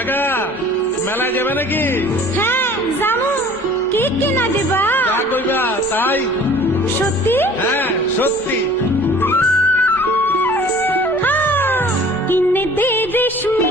একা মেলায় যাবে নাকি? হ্যাঁ জামু। কি কিনা দিবা? যা কইবা তাই। সত্যি? হ্যাঁ সত্যি। কিনে দে রেশমি